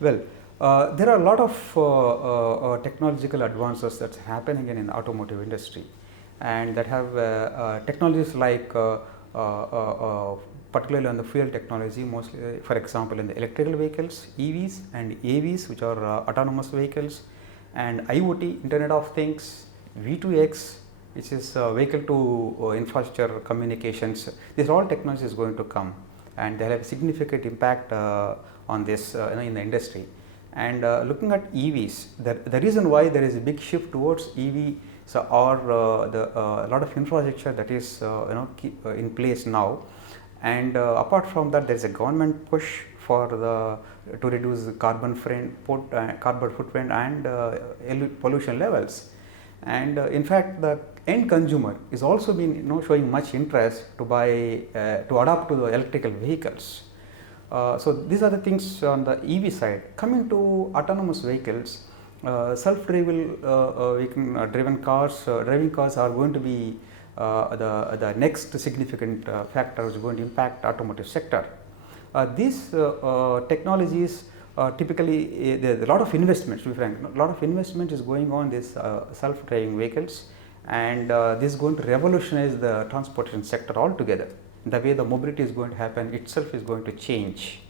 Well, there are a lot of technological advances that's happening in the automotive industry, and that have technologies like particularly on the fuel technology, mostly for example in the electrical vehicles, EVs and AVs, which are autonomous vehicles, and IoT, Internet of Things, V2X, which is vehicle to infrastructure communications. These all technologies is going to come, and they have a significant impact on this in the industry. And looking at EVs, the reason why there is a big shift towards EV or a lot of infrastructure that is in place now. And apart from that, there is a government push for to reduce the carbon footprint and pollution levels. And in fact, the end consumer is also been showing much interest to buy to adapt to the electrical vehicles. So these are the things on the EV side. Coming to autonomous vehicles, self-driven driving cars are going to be the next significant factor which is going to impact automotive sector. These technologies typically there is a lot of investment. To be frank, a lot of investment is going on this self-driving vehicles, and this is going to revolutionize the transportation sector altogether. The way the mobility is going to happen itself is going to change.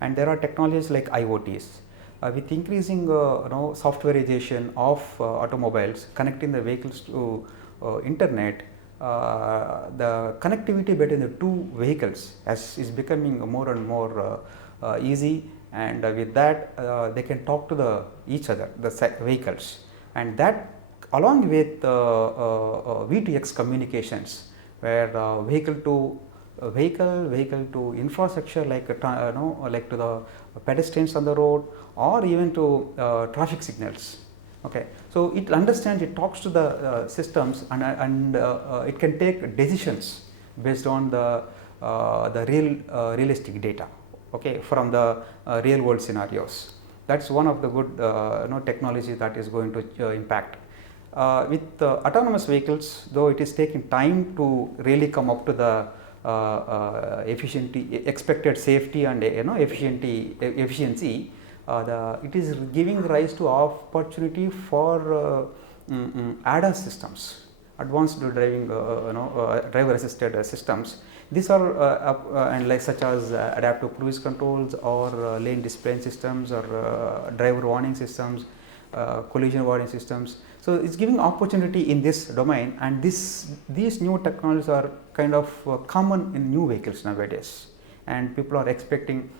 And there are technologies like IoTs. With increasing softwareization of automobiles, connecting the vehicles to internet, the connectivity between the two vehicles is becoming more and more easy, and with that they can talk to each other, the vehicles, and that along with V2X communications, where vehicle to infrastructure, like like to the pedestrians on the road, or even to traffic signals. Okay, so it understands, it talks to the systems, and it can take decisions based on the realistic data, okay, from the real world scenarios. That's one of the good technology that is going to impact. With autonomous vehicles, though it is taking time to really come up to the expected safety and efficiency, it is giving rise to opportunity for ADAS systems, advanced driving driver assisted systems. These are and like such as adaptive cruise controls, or lane display systems, or driver warning systems, collision warning systems. So it's giving opportunity in this domain, and these new technologies are kind of common in new vehicles nowadays, and people are expecting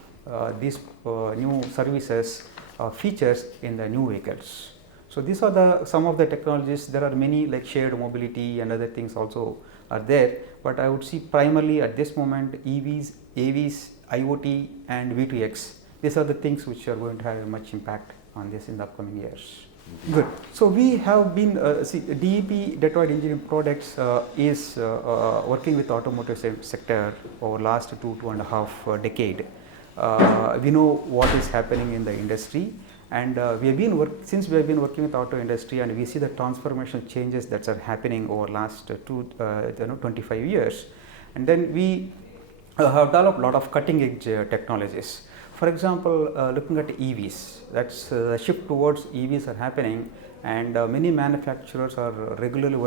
these new services features in the new vehicles. So these are some of the technologies. There are many like shared mobility and other things also are there, but I would see primarily at this moment EVs, AVs, IoT and V2X. These are the things which are going to have much impact on this in the upcoming years. Good. So we have been DEP, Detroit Engineering Products is working with automotive sector over last 2.5 decade. We know what is happening in the industry, and we have been working with auto industry, and we see the transformational changes that are happening over last 25 years. And then we have developed a lot of cutting edge technologies. For example, looking at EVs, that's the shift towards EVs are happening, and many manufacturers are regularly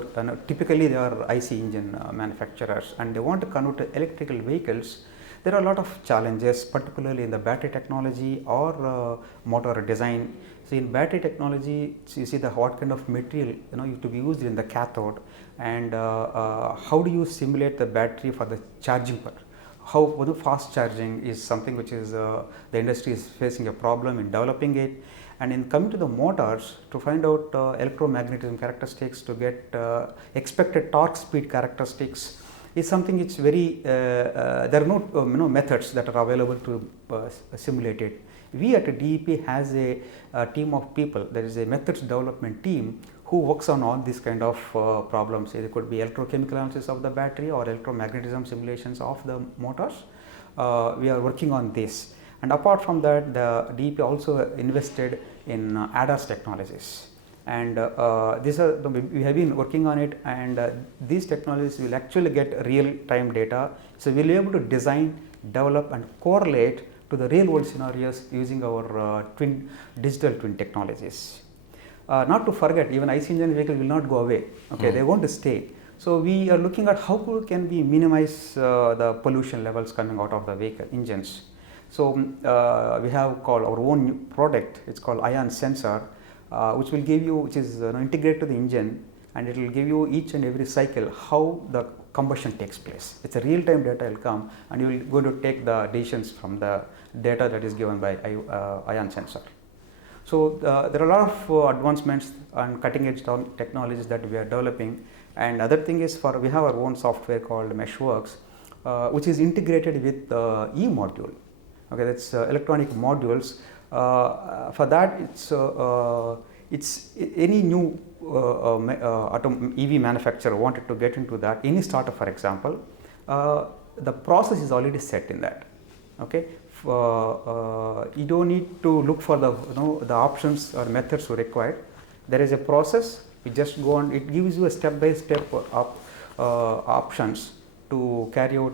typically they are IC engine manufacturers, and they want to convert to electrical vehicles. There are a lot of challenges, particularly in the battery technology or motor design. So in battery technology, you see what kind of material to be used in the cathode, and how do you simulate the battery for the charging part. How fast charging is something which is the industry is facing a problem in developing it. And in coming to the motors, to find out electromagnetism characteristics, to get expected torque speed characteristics, is something which very there are no methods that are available to simulate it. We at DEP has a team of people. There is a methods development team who works on all these kind of problems. It could be electrochemical analysis of the battery or electromagnetism simulations of the motors. We are working on this, and apart from that, the DEP also invested in ADAS technologies, and we have been working on it, and these technologies will actually get real time data. So we will be able to design develop and correlate to the real world scenarios using our digital twin technologies. Not to forget, even IC engine vehicle will not go away, okay, they are going to stay. So we are looking at how can we minimize the pollution levels coming out of the vehicle engines. So we have called our own product, it's called ion sensor, which will give you, which is integrated to the engine, and it will give you each and every cycle how the combustion takes place. It's a real time data will come, and you will go to take the decisions from the data that is given by ion sensor. So there are a lot of advancements and cutting edge technologies that we are developing. And other thing is, we have our own software called Meshworks, which is integrated with e-module. Okay, that's electronic modules. For that, it's any new EV manufacturer wanted to get into that, any startup for example, the process is already set in that. Okay, you don't need to look for the options or methods required. There is a process. You just go on. It gives you a step-by-step options to carry out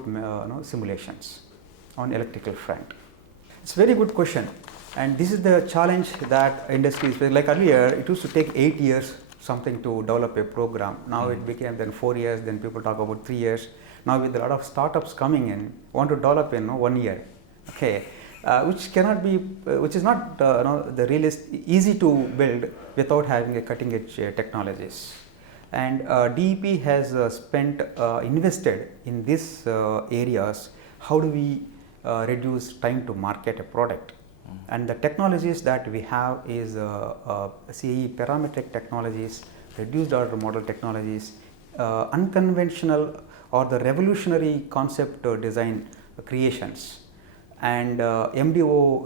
simulations on electrical front. It's a very good question, and this is the challenge that industry is. Like earlier, it used to take 8 years something to develop a program. Now it became then 4 years. Then people talk about 3 years. Now with a lot of startups coming in, want to develop in 1 year. Okay, which cannot be, which is not the easy to build without having a cutting edge technologies. And DEP has invested in these areas. How do we reduce time to market a product? And the technologies that we have is CAE parametric technologies, reduced order model technologies, unconventional or the revolutionary concept design creations, and MDO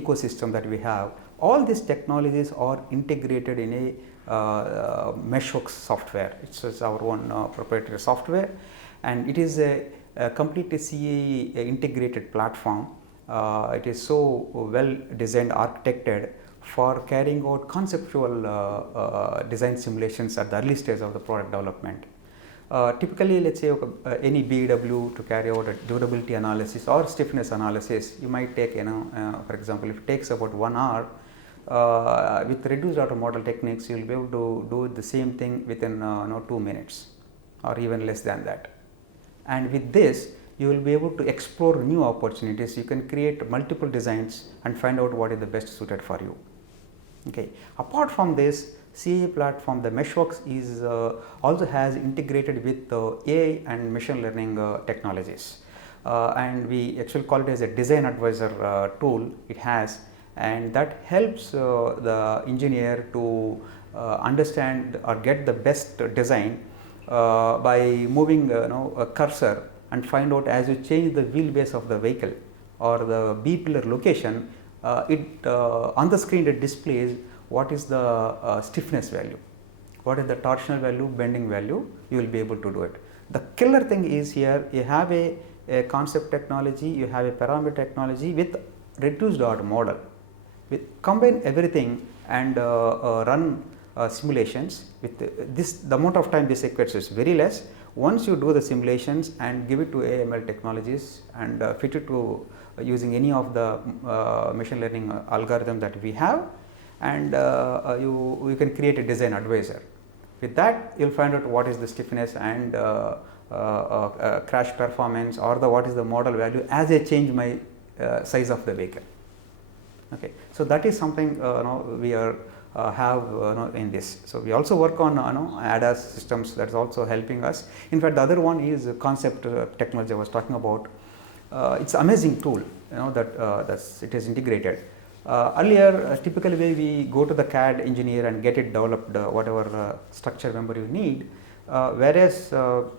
ecosystem that we have. All these technologies are integrated in a Meshworks software. It's our own proprietary software, and it is a completely CAE integrated platform. It is so well designed, architected for carrying out conceptual design simulations at the early stage of the product development. Typically, let's say any BEW to carry out a durability analysis or stiffness analysis, you might take, for example, if it takes about 1 hour, with reduced order model techniques, you will be able to do the same thing within 2 minutes or even less than that. And with this, you will be able to explore new opportunities. You can create multiple designs and find out what is the best suited for you. Okay. Apart from this, CAE platform, the Meshworks is also has integrated with AI and machine learning technologies, and we actually call it as a design advisor tool. It has, and that helps the engineer to understand or get the best design by moving a cursor and find out as you change the wheelbase of the vehicle or the B pillar location, on the screen it displays what is the stiffness value, what is the torsional value, bending value. You will be able to do it. The killer thing is here you have a concept technology, you have a parameter technology with reduced order model. Combine everything and run simulations. With this, the amount of time this requires is very less. Once you do the simulations and give it to AML technologies and fit it to using any of the machine learning algorithm that we have, and you can create a design advisor. With that, you will find out what is the stiffness and crash performance, or what is the model value as I change my size of the vehicle. Okay. So that is something we are have in this. So we also work on ADAS systems, that is also helping us. In fact, the other one is concept technology I was talking about. It's amazing tool that it is integrated. Earlier, typically we go to the CAD engineer and get it developed, whatever structure member you need, whereas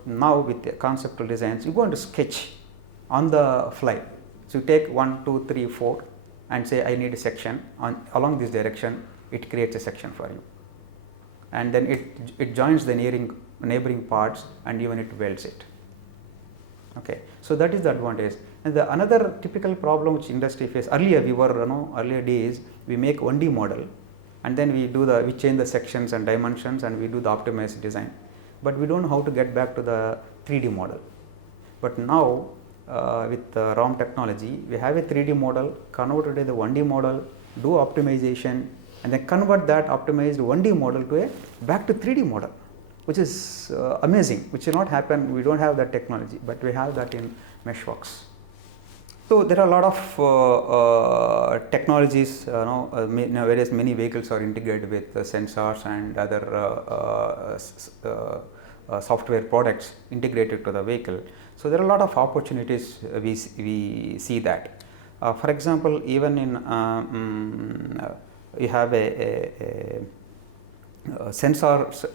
now with the conceptual designs you go into sketch on the fly. So you take 1, 2, 3, 4 and say I need a section along this direction. It creates a section for you, and then it joins the neighboring parts and even it welds it. Okay. So that is the advantage. And the another typical problem which industry face, earlier we were earlier days we make 1D model and then we change the sections and dimensions and we do the optimized design, but we don't know how to get back to the 3D model. But now with ROM technology, we have a 3D model, convert it to the 1D model, do optimization, and then convert that optimized 1D model to a back to 3D model, which is amazing, which will not happen. We don't have that technology, but we have that in Meshworks. So there are a lot of technologies, various many vehicles are integrated with sensors and other software products integrated to the vehicle. So there are a lot of opportunities we see that. For example, even in you have a sensor. So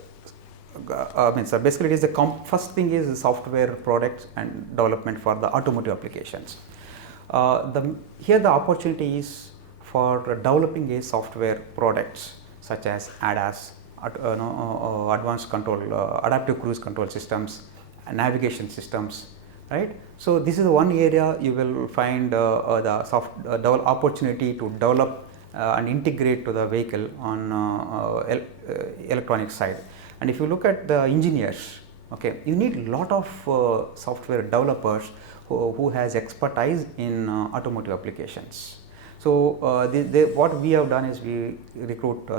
basically, it is the first thing is software products and development for the automotive applications. Here the opportunity is for developing a software products such as ADAS, advanced control, adaptive cruise control systems, navigation systems, right. So this is one area you will find the opportunity to develop and integrate to the vehicle on electronic side. And if you look at the engineers, okay, you need a lot of software developers who has expertise in automotive applications. So what we have done is we recruit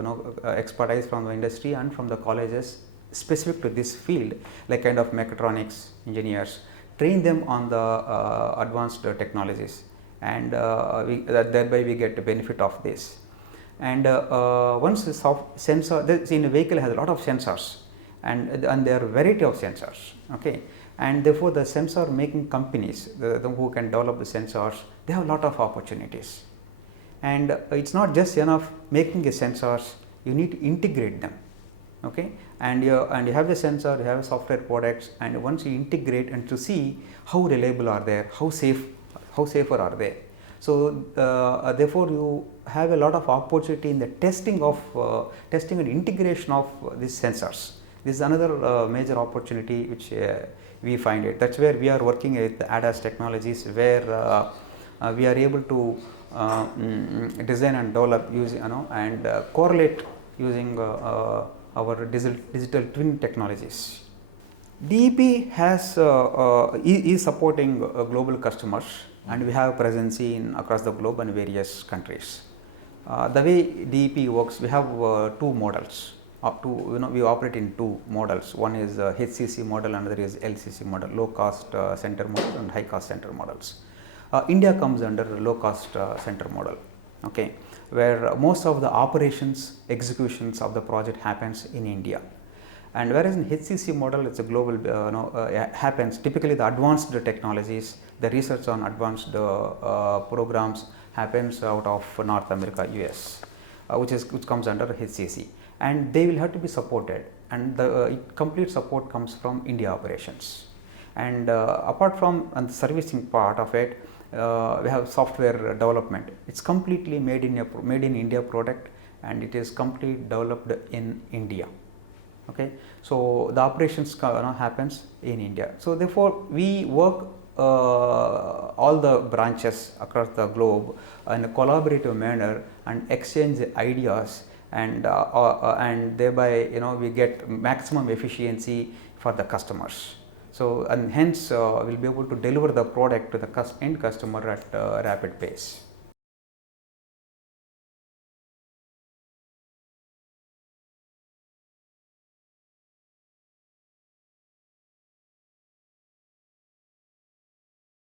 expertise from the industry and from the colleges specific to this field, like kind of mechatronics engineers, train them on the advanced technologies, and thereby we get the benefit of this. And once the sensor, in a vehicle has a lot of sensors, and there are variety of sensors, okay, and therefore the sensor making companies, who can develop the sensors, they have a lot of opportunities. And it's not just enough making the sensors, you need to integrate them, okay, and you have the sensor, you have software products, and once you integrate and to see how reliable are they, how safer are they. So therefore you have a lot of opportunity in the testing and integration of these sensors. This is another major opportunity which we find it. That's where we are working with ADAS technologies, where we are able to design and develop using and correlate using our digital twin technologies. DEP is supporting global customers, and we have presence across the globe and various countries. The way DEP works, we have two models. We operate in two models. One is HCC model, another is LCC model, low cost center model and high cost center models. India comes under low cost center model, okay, where most of the operations, executions of the project happens in India. And whereas in HCC model, it's a global, happens typically the advanced technologies, the research on advanced programs happens out of North America, US, which comes under HCC, and they will have to be supported, and the complete support comes from India operations. And apart from the servicing part of it, we have software development. It's completely made in India product, and it is completely developed in India. Okay, so the operations happens in India. So therefore, we work all the branches across the globe in a collaborative manner and exchange ideas, and thereby we get maximum efficiency for the customers. So and hence we'll be able to deliver the product to the end customer at a rapid pace.